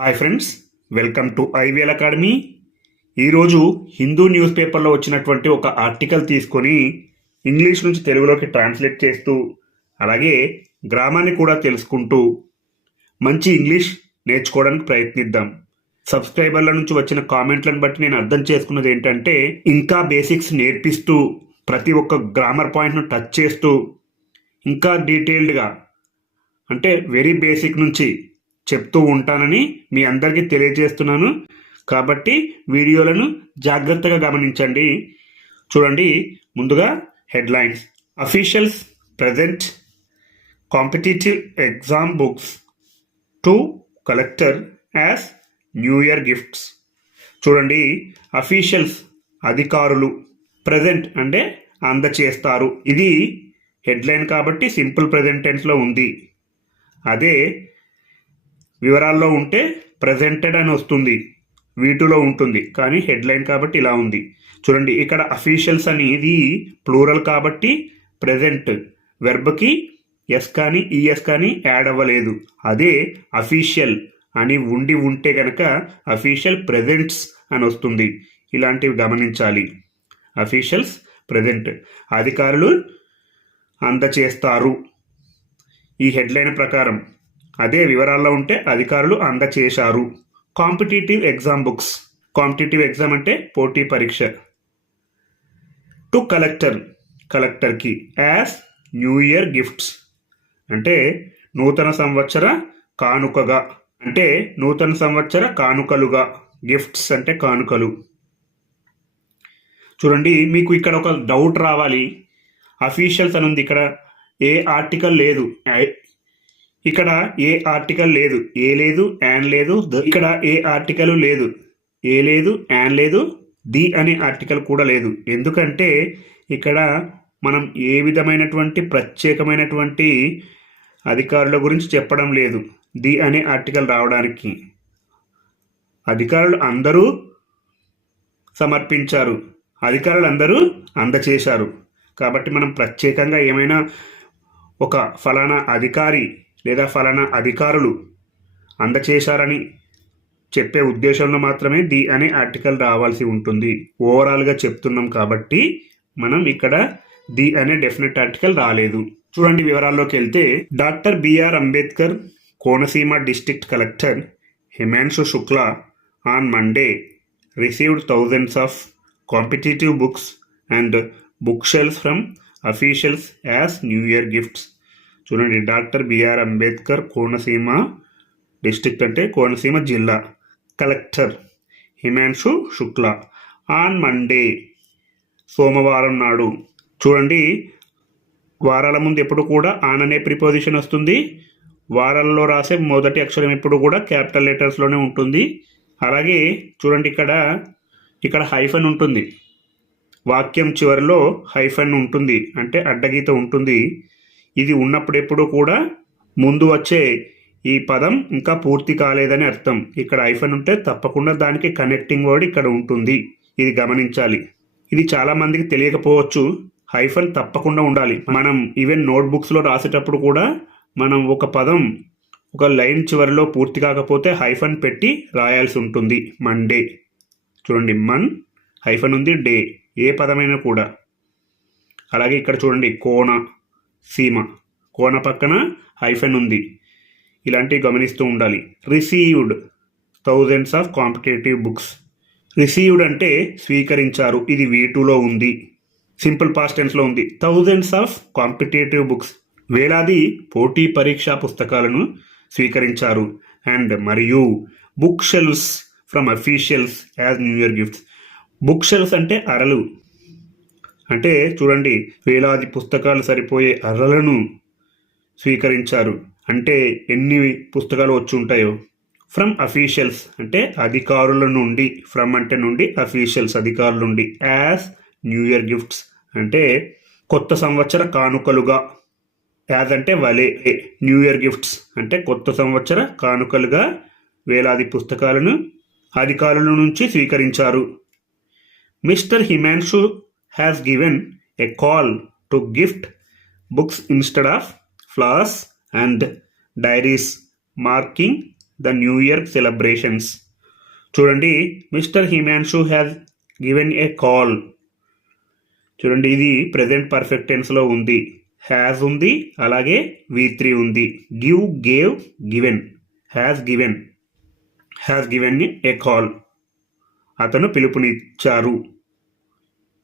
Hi friends welcome to IVL Academy ఈరోజు Hindu news పేపర్లో వచ్చినటువంటి ఒక ఆర్టికల్ తీసుకొని ఇంగ్లీష్ నుంచి తెలుగులోకి ట్రాన్స్లేట్ చేస్తూ అలాగే గ్రామాన్ని కూడా తెలుసుకుంటూ మంచి ఇంగ్లీష్ నేర్చుకోవడానికి ప్రయత్నిద్దాం. సబ్స్క్రైబర్ల నుంచి వచ్చిన కామెంట్లను బట్టి నేను అర్థం చేసుకున్నది ఏంటంటే ఇంకా బేసిక్స్ నేర్పిస్తూ ప్రతి ఒక్క గ్రామర్ పాయింట్ను టచ్ చేస్తూ ఇంకా డీటెయిల్డ్గా అంటే వెరీ బేసిక్ నుంచి చెప్తూ ఉంటానని మీ అందరికీ తెలియజేస్తున్నాను. కాబట్టి వీడియోలను జాగ్రత్తగా గమనించండి. చూడండి ముందుగా headlines. Officials present competitive exam books to collector as new year gifts. చూడండి అఫీషియల్స్ అధికారులు ప్రజెంట్ అంటే అందచేస్తారు. ఇది హెడ్లైన్ కాబట్టి సింపుల్ ప్రజెంట్ టెన్స్లో ఉంది. అదే వివరాల్లో ఉంటే ప్రజెంటెడ్ అని వస్తుంది. వీటిలో ఉంటుంది. కానీ హెడ్లైన్ కాబట్టి ఇలా ఉంది. చూడండి ఇక్కడ అఫీషియల్స్ అనేది ప్లూరల్ కాబట్టి ప్రజెంట్ వెర్బ్కి ఎస్ కానీ ఈఎస్ కానీ యాడ్ అవ్వలేదు. అదే అఫీషియల్ అని ఉండి ఉంటే కనుక అఫీషియల్ ప్రెజెంట్స్ అని వస్తుంది. ఇలాంటివి గమనించాలి. అఫీషియల్స్ ప్రజెంట్ అధికారులు అందచేస్తారు. ఈ హెడ్లైన్ ప్రకారం అదే వివరాల్లో ఉంటే అధికారులు అందచేశారు. Competitive exam books. Competitive exam అంటే పోటీ పరీక్ష. To collector. కలెక్టర్కి. As new year gifts. అంటే నూతన సంవత్సర కానుకగా. అంటే నూతన సంవత్సర కానుకలుగా. గిఫ్ట్స్ అంటే కానుకలు. చూడండి మీకు ఇక్కడ ఒక డౌట్ రావాలి. అఫీషియల్స్ అని ఉంది ఇక్కడ. ఏ ఆర్టికల్ లేదు. ఇక్కడ ఏ ఆర్టికల్ లేదు. ఏ లేదు యాన్ లేదు ద- ఇక్కడ ఏ ఆర్టికల్ లేదు. ఏ లేదు యాన్ లేదు ది అనే ఆర్టికల్ కూడా లేదు. ఎందుకంటే ఇక్కడ మనం ఏ విధమైనటువంటి ప్రత్యేకమైనటువంటి అధికారుల గురించి చెప్పడం లేదు. ది అనే ఆర్టికల్ రావడానికి. అధికారులు అందరూ సమర్పించారు. అధికారులు అందరూ అందచేశారు. కాబట్టి మనం ప్రత్యేకంగా ఏమైనా ఒక ఫలానా అధికారి లేదా ఫలానా అధికారులు అందచేశారని చెప్పే ఉద్దేశంలో మాత్రమే ది అనే ఆర్టికల్ రావాల్సి ఉంటుంది. ఓవరాల్గా చెప్తున్నాం కాబట్టి మనం ఇక్కడ ది అనే డెఫినెట్ ఆర్టికల్ రాలేదు. చూడండి వివరాల్లోకి వెళ్తే doctor BR Ambedkar Konaseema district collector Himanshu Shukla on Monday received thousands of competitive books and bookshelves from officials as new year gifts. చూడండి doctor BR Ambedkar Konaseema district అంటే కోనసీమ జిల్లా. Collector Himanshu Shukla. On Monday సోమవారం నాడు. చూడండి వారాల ముందు ఎప్పుడు కూడా ఆన్ అనే ప్రిపోజిషన్ వస్తుంది. వారాల్లో రాసే మొదటి అక్షరం ఎప్పుడు కూడా క్యాపిటల్ లెటర్స్లోనే ఉంటుంది. అలాగే చూడండి ఇక్కడ ఇక్కడ హైఫన్ ఉంటుంది. వాక్యం చివరిలో హైఫన్ ఉంటుంది. అంటే అడ్డగీత ఉంటుంది. ఇది ఉన్నప్పుడెప్పుడు కూడా ముందు వచ్చే ఈ పదం ఇంకా పూర్తి కాలేదని అర్థం. ఇక్కడ ఐఫన్ ఉంటే తప్పకుండా దానికి కనెక్టింగ్ వర్డ్ ఇక్కడ ఉంటుంది. ఇది గమనించాలి. ఇది చాలామందికి తెలియకపోవచ్చు. హైఫన్ తప్పకుండా ఉండాలి. మనం ఈవెన్ నోట్బుక్స్లో రాసేటప్పుడు కూడా మనం ఒక పదం ఒక లైన్ చివరిలో పూర్తి కాకపోతే హైఫన్ పెట్టి రాయాల్సి ఉంటుంది. మండే చూడండి మన్ హైఫన్ ఉంది డే ఏ పదమైనా కూడా. అలాగే ఇక్కడ చూడండి కోన సీమ. కోన పక్కన హైఫెన్ ఉంది. ఇలాంటివి గమనిస్తూ ఉండాలి. Received thousands of competitive books. Received అంటే స్వీకరించారు. ఇది వీటులో ఉంది. సింపుల్ పాస్ట్ టెన్స్లో ఉంది. Thousands of competitive books. వేలాది పోటీ పరీక్షా పుస్తకాలను స్వీకరించారు. అండ్ మరియు bookshelves from officials as new year gifts. Bookshelves అంటే అరలు. అంటే చూడండి వేలాది పుస్తకాలు సరిపోయే అర్రలను స్వీకరించారు. అంటే ఎన్ని పుస్తకాలు వచ్చి ఉంటాయో? ఫ్రమ్ అఫీషియల్స్ అంటే అధికారుల నుండి ఫ్రమ్ అంటే నుండి అఫీషియల్స్ అధికారుల నుండి. యాజ్ న్యూ ఇయర్ గిఫ్ట్స్ అంటే కొత్త సంవత్సర కానుకలుగా. యాజ్ అంటే వలే న్యూ ఇయర్ గిఫ్ట్స్ అంటే కొత్త సంవత్సర కానుకలుగా వేలాది పుస్తకాలను అధికారుల నుంచి స్వీకరించారు. Mister Himanshu has given a call to gift books instead of flowers and diaries marking the new year celebrations చూడండి Mister Himanshu has given a call చూడండి ఇది ప్రెజెంట్ పర్ఫెక్ట్ టెన్స్లో ఉంది. హ్యాస్ ఉంది అలాగే వి త్రీ ఉంది. Give gave given has given has given a call అతను పిలుపునిచ్చారు.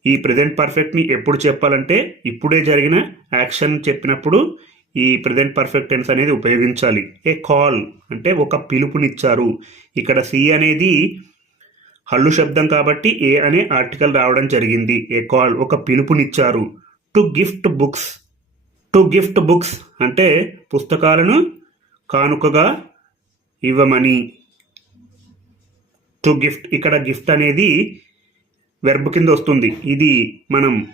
ఈ ప్రజెంట్ పర్ఫెక్ట్ని ఎప్పుడు చెప్పాలంటే ఇప్పుడే జరిగిన యాక్షన్ చెప్పినప్పుడు ఈ ప్రజెంట్ పర్ఫెక్ట్ టెన్స్ అనేది ఉపయోగించాలి. ఏ కాల్ అంటే ఒక పిలుపునిచ్చారు. ఇక్కడ సి అనేది హల్లు శబ్దం కాబట్టి ఏ అనే ఆర్టికల్ రావడం జరిగింది. ఏ కాల్ ఒక పిలుపునిచ్చారు. To gift books to gift books అంటే పుస్తకాలను కానుకగా ఇవ్వమని. టు గిఫ్ట్ ఇక్కడ గిఫ్ట్ అనేది వెర్బ్ కింద వస్తుంది. ఇది మనం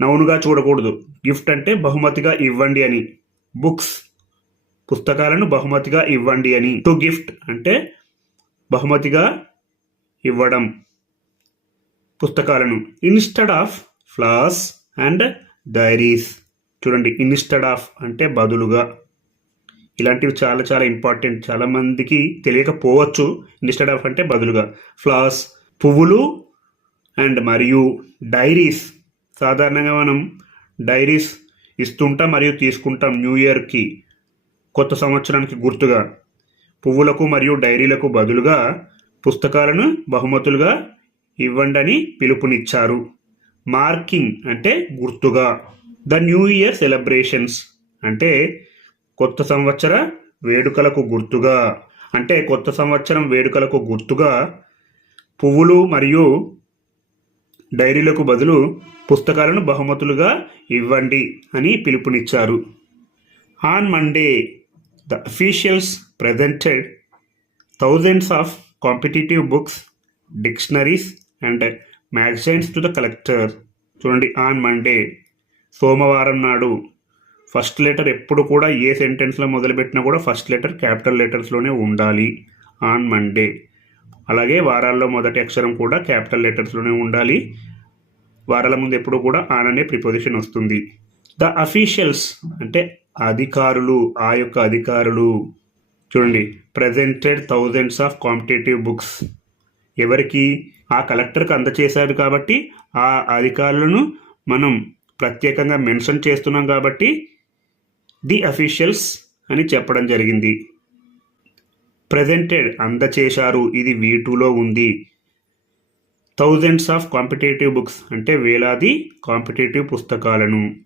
నౌనుగా చూడకూడదు. గిఫ్ట్ అంటే బహుమతిగా ఇవ్వండి అని. బుక్స్ పుస్తకాలను బహుమతిగా ఇవ్వండి అని. టు గిఫ్ట్ అంటే బహుమతిగా ఇవ్వడం. పుస్తకాలను. Instead of flowers and diaries. చూడండి ఇన్స్టెడ్ ఆఫ్ అంటే బదులుగా. ఇలాంటివి చాలా చాలా ఇంపార్టెంట్. చాలా మందికి తెలియకపోవచ్చు. ఇన్స్టెడ్ ఆఫ్ అంటే బదులుగా. ఫ్లాస్ పువ్వులు అండ్ మరియు డైరీస్. సాధారణంగా మనం డైరీస్ ఇస్తుంటాం మరియు తీసుకుంటాం న్యూ ఇయర్కి కొత్త సంవత్సరానికి గుర్తుగా. పువ్వులకు మరియు డైరీలకు బదులుగా పుస్తకాలను బహుమతులుగా ఇవ్వండి అని పిలుపునిచ్చారు. మార్కింగ్ అంటే గుర్తుగా. ద న్యూ ఇయర్ సెలబ్రేషన్స్ అంటే కొత్త సంవత్సర వేడుకలకు గుర్తుగా. అంటే కొత్త సంవత్సరం వేడుకలకు గుర్తుగా పువ్వులు మరియు డైరీలకు బదులు పుస్తకాలను బహుమతులుగా ఇవ్వండి అని పిలుపునిచ్చారు. On Monday the officials presented thousands of competitive books dictionaries and magazines to the collector. చూడండి ఆన్ మండే సోమవారం నాడు ఫస్ట్ లెటర్ ఎప్పుడు కూడా ఏ సెంటెన్స్లో మొదలుపెట్టినా కూడా ఫస్ట్ లెటర్ క్యాపిటల్ లెటర్స్లోనే ఉండాలి. ఆన్ మండే అలాగే వారాల్లో మొదటి అక్షరం కూడా క్యాపిటల్ లెటర్స్లోనే ఉండాలి. వారాల ముందు ఎప్పుడు కూడా ఆన్ అనే ప్రిపోజిషన్ వస్తుంది. ద అఫీషియల్స్ అంటే అధికారులు ఆ యొక్క అధికారులు. చూడండి presented thousands of competitive books. ఎవరికి? ఆ కలెక్టర్కి అందచేశారు కాబట్టి ఆ అధికారులను మనం ప్రత్యేకంగా మెన్షన్ చేస్తున్నాం కాబట్టి ది అఫీషియల్స్ అని చెప్పడం జరిగింది. ప్రజెంటెడ్ అందచేశారు. ఇది వీటూలో ఉంది. థౌజండ్స్ ఆఫ్ కాంపిటేటివ్ బుక్స్ అంటే వేలాది కాంపిటేటివ్ పుస్తకాలను.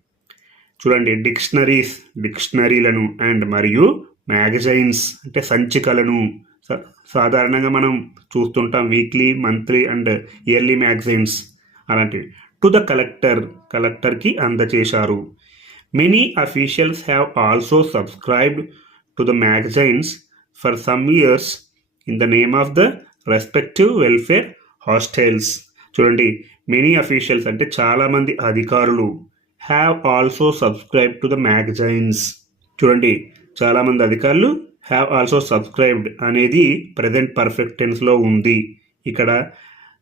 చూడండి డిక్షనరీస్ డిక్షనరీలను అండ్ మరియు మ్యాగజైన్స్ అంటే సంచికలను. సా- సాధారణంగా మనం చూస్తుంటాం weekly monthly and yearly magazines అలాంటివి. టు ద కలెక్టర్ కలెక్టర్కి అందచేశారు. Many officials have also subscribed to the magazines for some years in the name of the respective welfare hostels చూడండి మెనీ అఫీషియల్స్ అంటే చాలామంది అధికారులు have also subscribe to the magazines చూడండి చాలామంది అధికారులు have also subscribed అనేది present perfect టెన్స్లో ఉంది. ఇక్కడ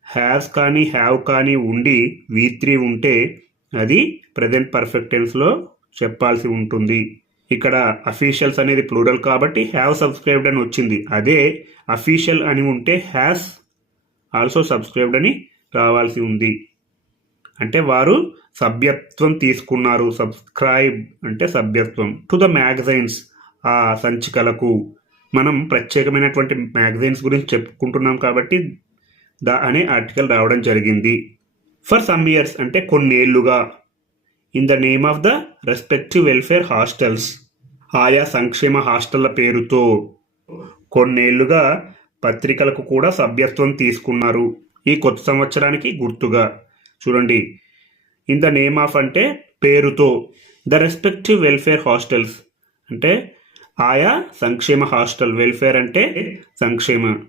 హ్యాస్ కానీ హ్యావ్ కానీ ఉండి వీ త్రీ ఉంటే అది ప్రజెంట్ పర్ఫెక్ట్ టెన్స్లో చెప్పాల్సి ఉంటుంది. ఇక్కడ అఫీషియల్స్ అనేది ప్లూరల్ కాబట్టి హ్యావ్ సబ్స్క్రైబ్డ్ అని వచ్చింది. అదే అఫీషియల్ అని ఉంటే హ్యాస్ ఆల్సో సబ్స్క్రైబ్డ్ అని రావాల్సి ఉంది. అంటే వారు సభ్యత్వం తీసుకున్నారు. సబ్స్క్రైబ్ అంటే సభ్యత్వం. టు ద మ్యాగజైన్స్ ఆ సంచికలకు. మనం ప్రత్యేకమైనటువంటి మ్యాగజైన్స్ గురించి చెప్పుకుంటున్నాం కాబట్టి ద అనే ఆర్టికల్ రావడం జరిగింది. ఫర్ సమ్ ఇయర్స్ అంటే కొన్నేళ్ళుగా. In the name of the respective welfare hostels ఆయా సంక్షేమ హాస్టళ్ళ పేరుతో కొన్నేళ్ళుగా పత్రికలకు కూడా సభ్యత్వం తీసుకున్నారు. ఈ కొత్త సంవత్సరానికి గుర్తుగా. చూడండి. ఇన్ ద నేమ్ ఆఫ్ అంటే పేరుతో. ద రెస్పెక్టివ్ వెల్ఫేర్ హాస్టల్స్ అంటే ఆయా సంక్షేమ హాస్టల్. వెల్ఫేర్ అంటే సంక్షేమ.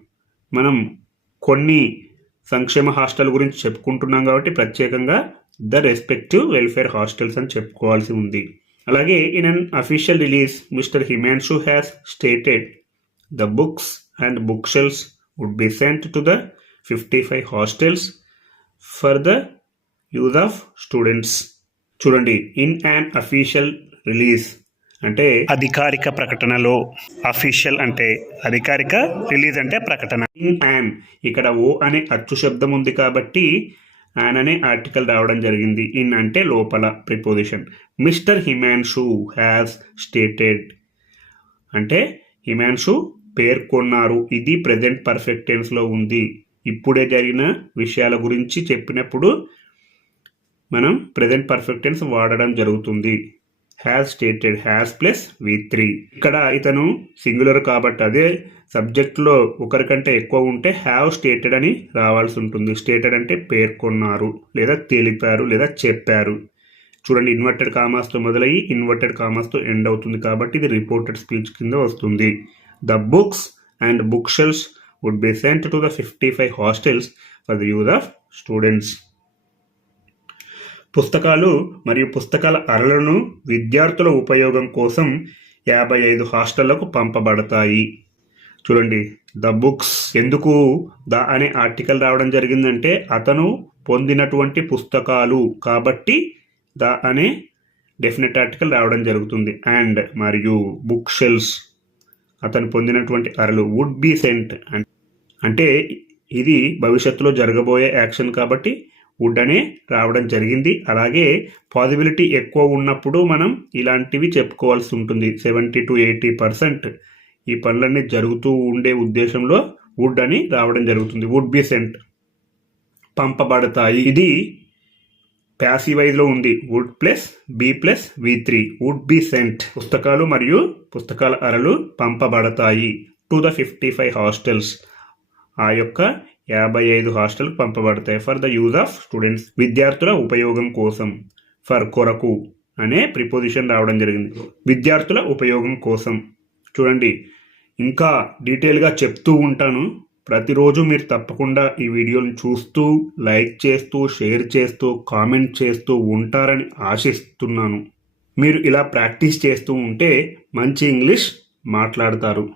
మనం కొన్ని సంక్షేమ హాస్టల్ గురించి చెప్పుకుంటున్నాం కాబట్టి ప్రత్యేకంగా ద రెస్పెక్టివ్ వెల్ఫేర్ హాస్టల్స్ అని చెప్పుకోవాల్సి ఉంది. అలాగే in an official release Mister Himanshu has stated the books and bookshelves would be sent to the fifty five hostels for the use of students. చూడండి ఇన్ యాన్ అఫీషియల్ రిలీజ్ అంటే అధికారిక ప్రకటనలో official అంటే అధికారిక రిలీజ్ అంటే ప్రకటన. In an ఇక్కడ ఓ అనే అచ్చు శబ్దం ఉంది కాబట్టి యాన్ అనే ఆర్టికల్ రావడం జరిగింది. ఇన్ అంటే లోపల preposition Mister Himanshu has stated అంటే హిమాన్షు పేర్కొన్నారు. ఇది ప్రజెంట్ పర్ఫెక్ట్ టెన్స్లో ఉంది. ఇప్పుడే జరిగిన విషయాల గురించి చెప్పినప్పుడు మనం ప్రజెంట్ పర్ఫెక్ట్ టెన్స్ వాడడం జరుగుతుంది. Has stated has plus V three ఇక్కడ ఇతను సింగులర్ కాబట్టి అదే సబ్జెక్ట్లో ఒకరికంటే ఎక్కువ ఉంటే హ్యావ్ స్టేటెడ్ అని రావాల్సి ఉంటుంది. స్టేటెడ్ అంటే పేర్కొన్నారు లేదా తెలిపారు లేదా చెప్పారు. చూడండి ఇన్వర్టెడ్ కామాస్తో మొదలయ్యి ఇన్వర్టెడ్ కామాస్తో ఎండ్ అవుతుంది కాబట్టి ఇది రిపోర్టెడ్ స్పీచ్ కింద వస్తుంది. The books and bookshelves would be sent to the fifty five hostels for the use of students పుస్తకాలు మరియు పుస్తకాల అరలను విద్యార్థుల ఉపయోగం కోసం యాభై ఐదు హాస్టళ్ళకు పంపబడతాయి. చూడండి ద బుక్స్ ఎందుకు ద అనే ఆర్టికల్ రావడం జరిగిందంటే అతను పొందినటువంటి పుస్తకాలు కాబట్టి ద అనే డెఫినెట్ ఆర్టికల్ రావడం జరుగుతుంది. అండ్ మరియు బుక్ షెల్స్. అతను పొందినటువంటి అరలు వుడ్ బి సెంట్. అంటే ఇది భవిష్యత్తులో జరగబోయే యాక్షన్ కాబట్టి వుడ్ అనే రావడం జరిగింది. అలాగే పాజిబిలిటీ ఎక్కువ ఉన్నప్పుడు మనం ఇలాంటివి చెప్పుకోవాల్సి ఉంటుంది. సెవెంటీ టు ఎయిటీ పర్సెంట్ ఈ పనులన్నీ జరుగుతూ ఉండే ఉద్దేశంలో వుడ్ అని రావడం జరుగుతుంది. Would be sent. పంపబడతాయి. ఇది ప్యాసివైజ్లో ఉంది. Would plus be plus V three. Would be sent. పుస్తకాలు మరియు పుస్తకాల అరలు పంపబడతాయి. To the fifty five hostels. ఆ యొక్క యాభై ఐదు హాస్టల్కి పంపబడతాయి. For the use of students విద్యార్థుల ఉపయోగం కోసం. ఫర్ కొరకు అనే ప్రిపోజిషన్ రావడం జరిగింది. విద్యార్థుల ఉపయోగం కోసం. చూడండి ఇంకా డీటెయిల్గా చెప్తూ ఉంటాను. ప్రతిరోజు మీరు తప్పకుండా ఈ వీడియోని చూస్తూ లైక్ చేస్తూ షేర్ చేస్తూ కామెంట్ చేస్తూ ఉంటారని ఆశిస్తున్నాను. మీరు ఇలా ప్రాక్టీస్ చేస్తూ ఉంటే మంచి ఇంగ్లీష్ మాట్లాడతారు.